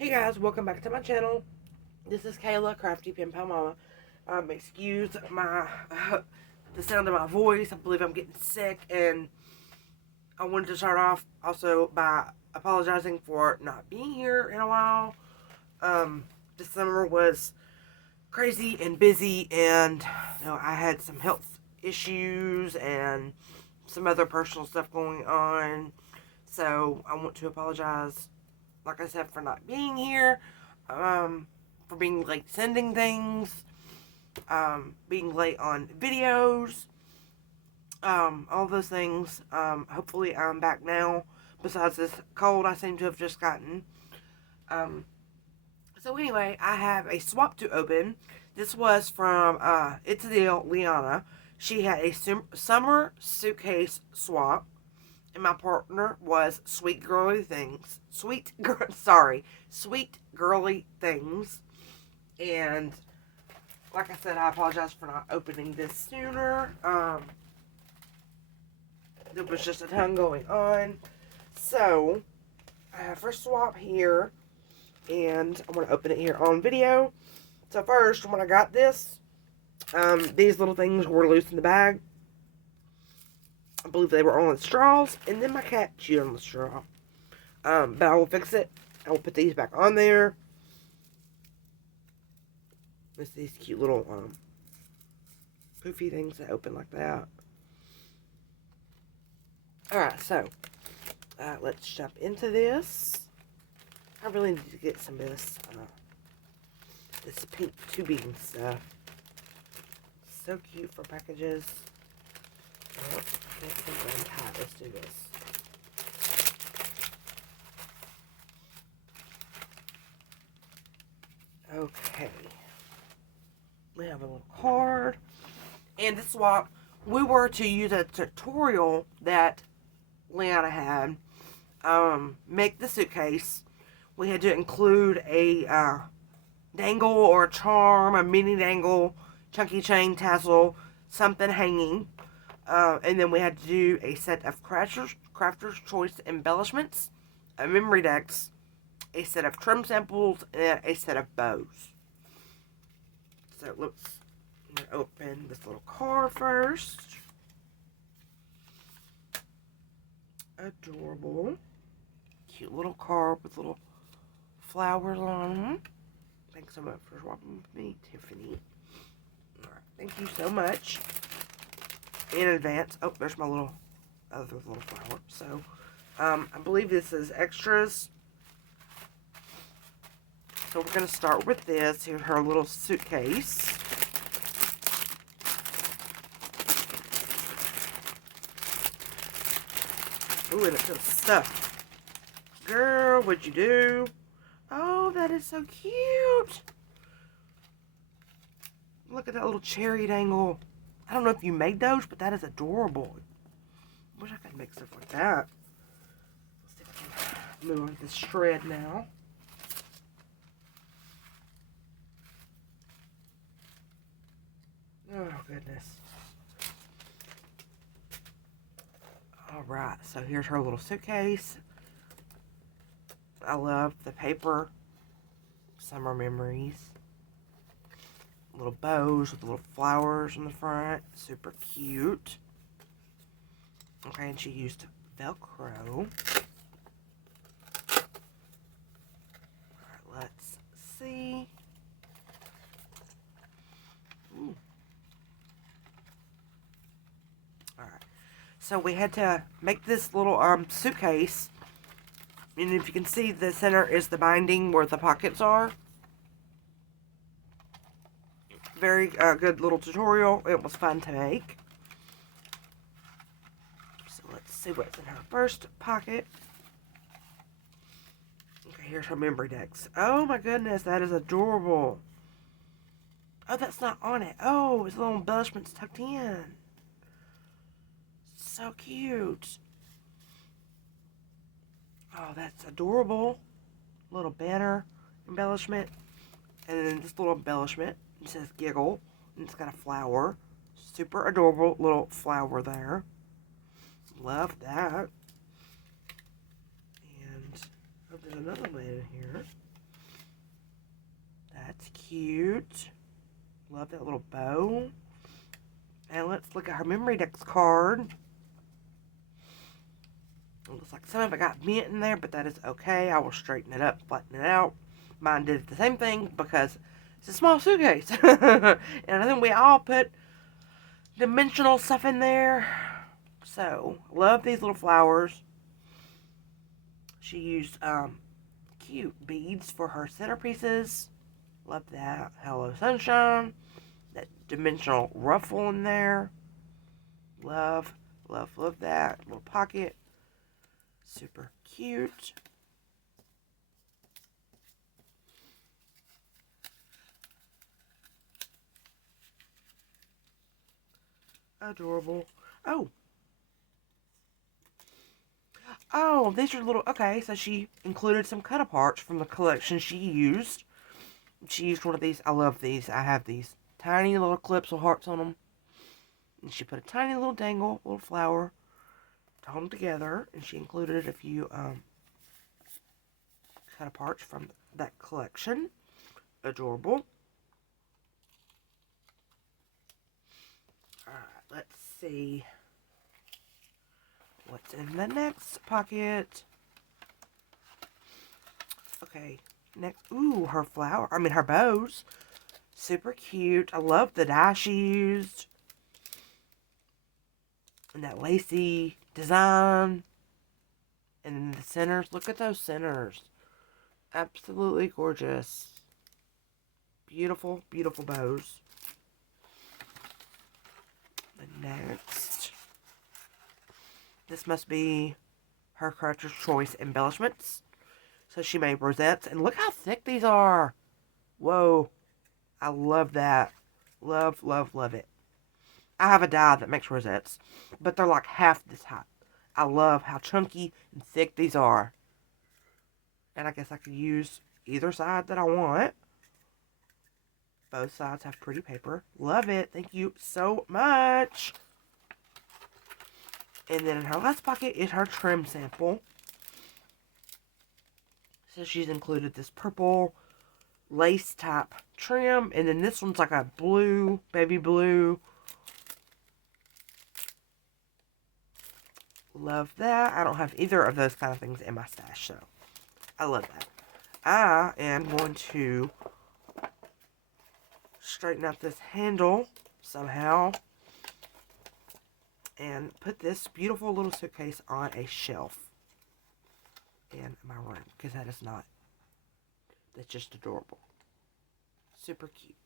Hey guys, welcome back to my channel. This is Kayla, Crafty Pen Pal Mama. Excuse my the sound of my voice. I believe I'm getting sick, and I wanted to start off also by apologizing for not being here in a while. This summer was crazy and busy, and I had some health issues and some other personal stuff going on. So I want to apologize, like I said, for not being here, for being late sending things, being late on videos, all those things. Hopefully I'm back now, besides this cold I seem to have just gotten. So anyway, I have a swap to open. This was from, It's a Deal, Liana. She had a summer suitcase swap. And my partner was Sweet Girly Things. Sweet Girly Things. And like I said, I apologize for not opening this sooner. There was just a ton going on. So, I have her swap here. And I'm going to open it here on video. So first, when I got this, these little things were loose in the bag. I believe they were on the straws, and then my cat chewed on the straw. But I will fix it. I will put these back on there. It's these cute little poofy things that open like that. Alright, so let's jump into this. I really need to get some of this this pink tubing stuff. So cute for packages. Oh, let's do this. Okay. We have a little card. And this swap, we were to use a tutorial that Liana had. Make the suitcase. We had to include a dangle or a charm, a mini dangle, chunky chain, tassel, something hanging. And then we had to do a set of Crafter's Choice embellishments, a memory decks, a set of trim samples, and a set of bows. So let's open this little card first. Adorable. Cute little card with little flowers on them. Thanks so much for swapping with me, Tiffany. Alright, thank you so much in advance. Oh, there's my other little flower. So, I believe this is extras. So we're going to start with this. Here's her little suitcase. Ooh, and it's just stuff. Girl, what'd you do? Oh, that is so cute. Look at that little cherry dangle. I don't know if you made those, but that is adorable. I wish I could make stuff like that. Let's see if I can move on to this shred now. Oh, goodness. Alright, so here's her little suitcase. I love the paper. Summer memories. Little bows with little flowers on the front. Super cute. Okay, and she used Velcro. Alright, let's see. Ooh. Alright. So we had to make this little suitcase. And if you can see, the center is the binding where the pockets are. Very good little tutorial. It was fun to make. So let's see what's in her first pocket. Okay, here's her memory decks. Oh my goodness, that is adorable. Oh, that's not on it. Oh, it's little embellishments tucked in. So cute. Oh, that's adorable. Little banner embellishment. And then this little embellishment. It says Giggle. And it's got a flower. Super adorable little flower there. Love that. And oh, there's another one in here. cute. Love that little bow. And let's look at her memory dex card. It looks like some of it got bent in there, but that is okay. I will straighten it up, flatten it out. Mine did the same thing because it's a small suitcase. And I think we all put dimensional stuff in there. So, love these little flowers. She used cute beads for her centerpieces. Love that. Hello Sunshine. That dimensional ruffle in there. Love, love, love that. Little pocket. Super cute. Adorable. Oh, these are little, okay, so she included some cut-aparts from the collection she used. She used one of these. I love these. I have these tiny little clips with hearts on them. And she put a tiny little dangle, little flower, to hold them together. And she included a few cut-aparts from that collection. Adorable. Alright, let's see what's in the next pocket. Okay, next, ooh, her her bows. Super cute. I love the dye she used. And that lacy design. And then the centers. Look at those centers. Absolutely gorgeous. Beautiful, beautiful bows. The next. This must be her Crafter's Choice embellishments. So she made rosettes. And look how thick these are. Whoa. I love that. Love, love, love it. I have a die that makes rosettes. But they're like half this height. I love how chunky and thick these are. And I guess I could use either side that I want. Both sides have pretty paper. Love it. Thank you so much. And then in her last pocket is her trim sample. So she's included this purple lace type trim. And then this one's like a blue, baby blue. Love that. I don't have either of those kind of things in my stash, so I love that. I am going to straighten out this handle somehow and put this beautiful little suitcase on a shelf in my room, because that's just adorable. Super cute.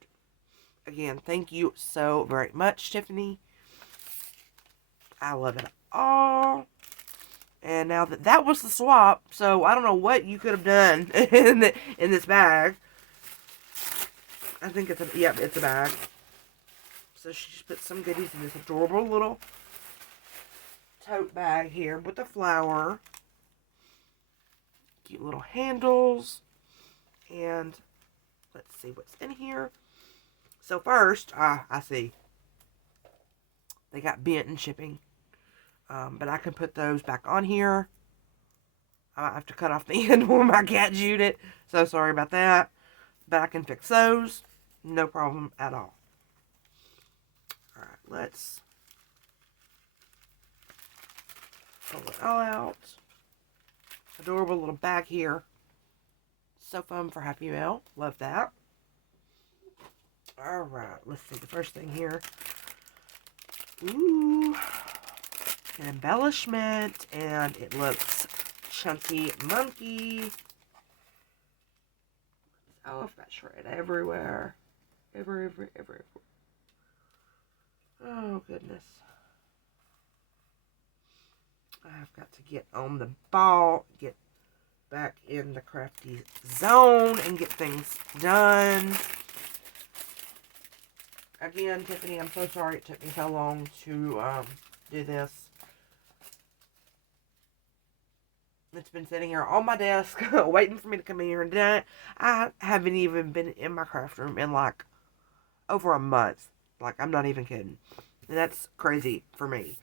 Again, thank you so very much, Tiffany. I love it all. And now that was the swap, so I don't know what you could have done in this bag. I think it's a bag. So she just put some goodies in this adorable little tote bag here with a flower. Cute little handles. And let's see what's in here. So first, I see they got bent in shipping. But I can put those back on here. I might have to cut off the end where my cat chewed it. So sorry about that. But I can fix those. No problem at all. Alright, let's pull it all out. Adorable little bag here. So fun for Happy Mail. Love that. Alright, let's see the first thing here. Ooh. An embellishment, and it looks chunky monkey. Oh, I've got shred everywhere. Everywhere. Oh, goodness. I've got to get on the ball, get back in the crafty zone, and get things done. Again, Tiffany, I'm so sorry it took me so long to do this. It's been sitting here on my desk, waiting for me to come in here and do it. I haven't even been in my craft room in like over a month. Like, I'm not even kidding. And that's crazy for me.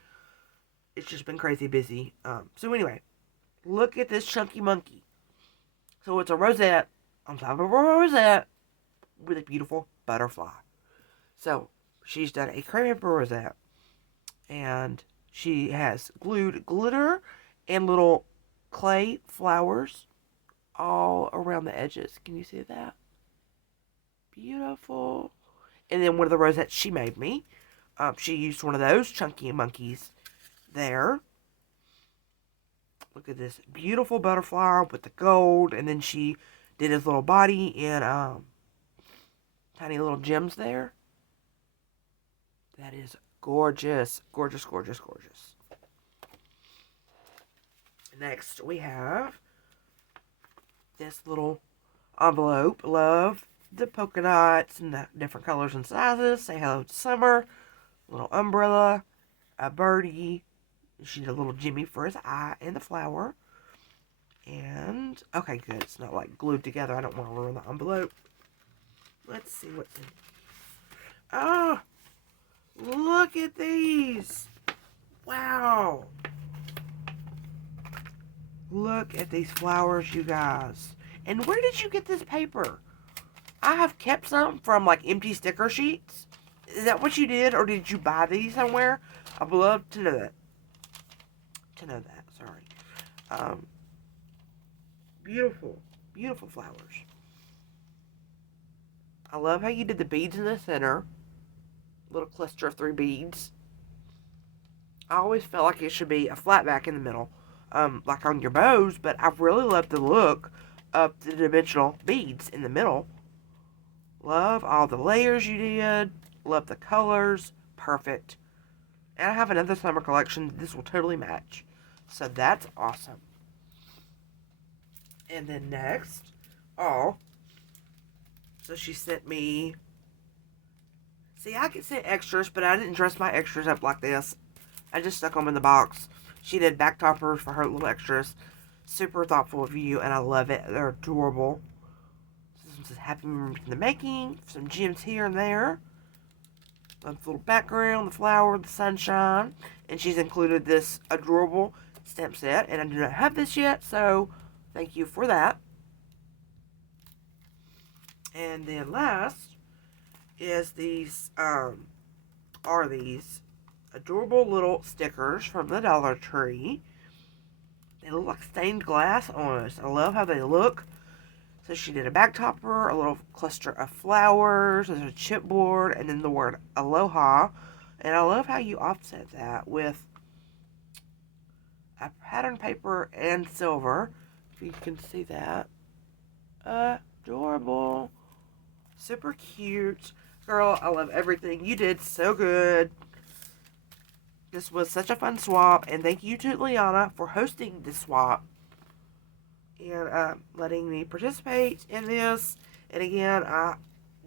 It's just been crazy busy. So anyway, look at this chunky monkey. So it's a rosette on top of a rosette with a beautiful butterfly. So she's done a creme rosette, and she has glued glitter and little clay flowers all around the edges. Can you see that? Beautiful. And then one of the rosettes she made me, she used one of those chunky monkeys there. Look at this beautiful butterfly with the gold, and then she did his little body in tiny little gems there. That is gorgeous, gorgeous, gorgeous, gorgeous. Next, we have this little envelope. Love the polka dots and the different colors and sizes. Say hello to summer. Little umbrella, a birdie. She did a little Jimmy for his eye and the flower. And, okay, good. It's not like glued together. I don't want to ruin the envelope. Let's see what's in. Oh, look at these. Wow. Look at these flowers, you guys. And where did you get this paper? I have kept some from like empty sticker sheets. Is that what you did, or did you buy these somewhere? I would love to know that. Sorry. Beautiful, beautiful flowers. I love how you did the beads in the center. Little cluster of 3 beads. I always felt like it should be a flat back in the middle, like on your bows, but I really love the look of the dimensional beads in the middle. Love all the layers you did. Love the colors. Perfect. And I have another summer collection. This will totally match. So that's awesome. And then next, so she sent me, see, I could send extras, but I didn't dress my extras up like this. I just stuck them in the box. She did back toppers for her little extras. Super thoughtful of you, and I love it. They're adorable. This is happy memories in the making. Some gems here and there. Love the little background, the flower, the sunshine. And she's included this adorable stamp set, and I do not have this yet, so thank you for that. And then last is these adorable little stickers from the Dollar Tree. They look like stained glass almost. I love how they look. So she did a back topper, a little cluster of flowers, there's a chipboard, and then the word aloha. And I love how you offset that with a pattern paper and silver. If you can see that. Adorable. Super cute. Girl, I love everything. You did so good. This was such a fun swap, and thank you to Liana for hosting this swap and letting me participate in this. And again, I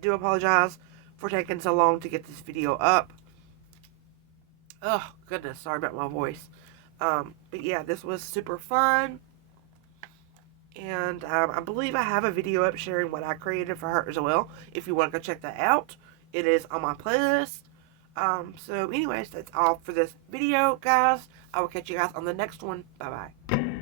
do apologize for taking so long to get this video up. Oh, goodness, sorry about my voice. But yeah, this was super fun. And I believe I have a video up sharing what I created for her as well. If you want to go check that out, it is on my playlist. So anyways, that's all for this video, guys. I will catch you guys on the next one. Bye-bye.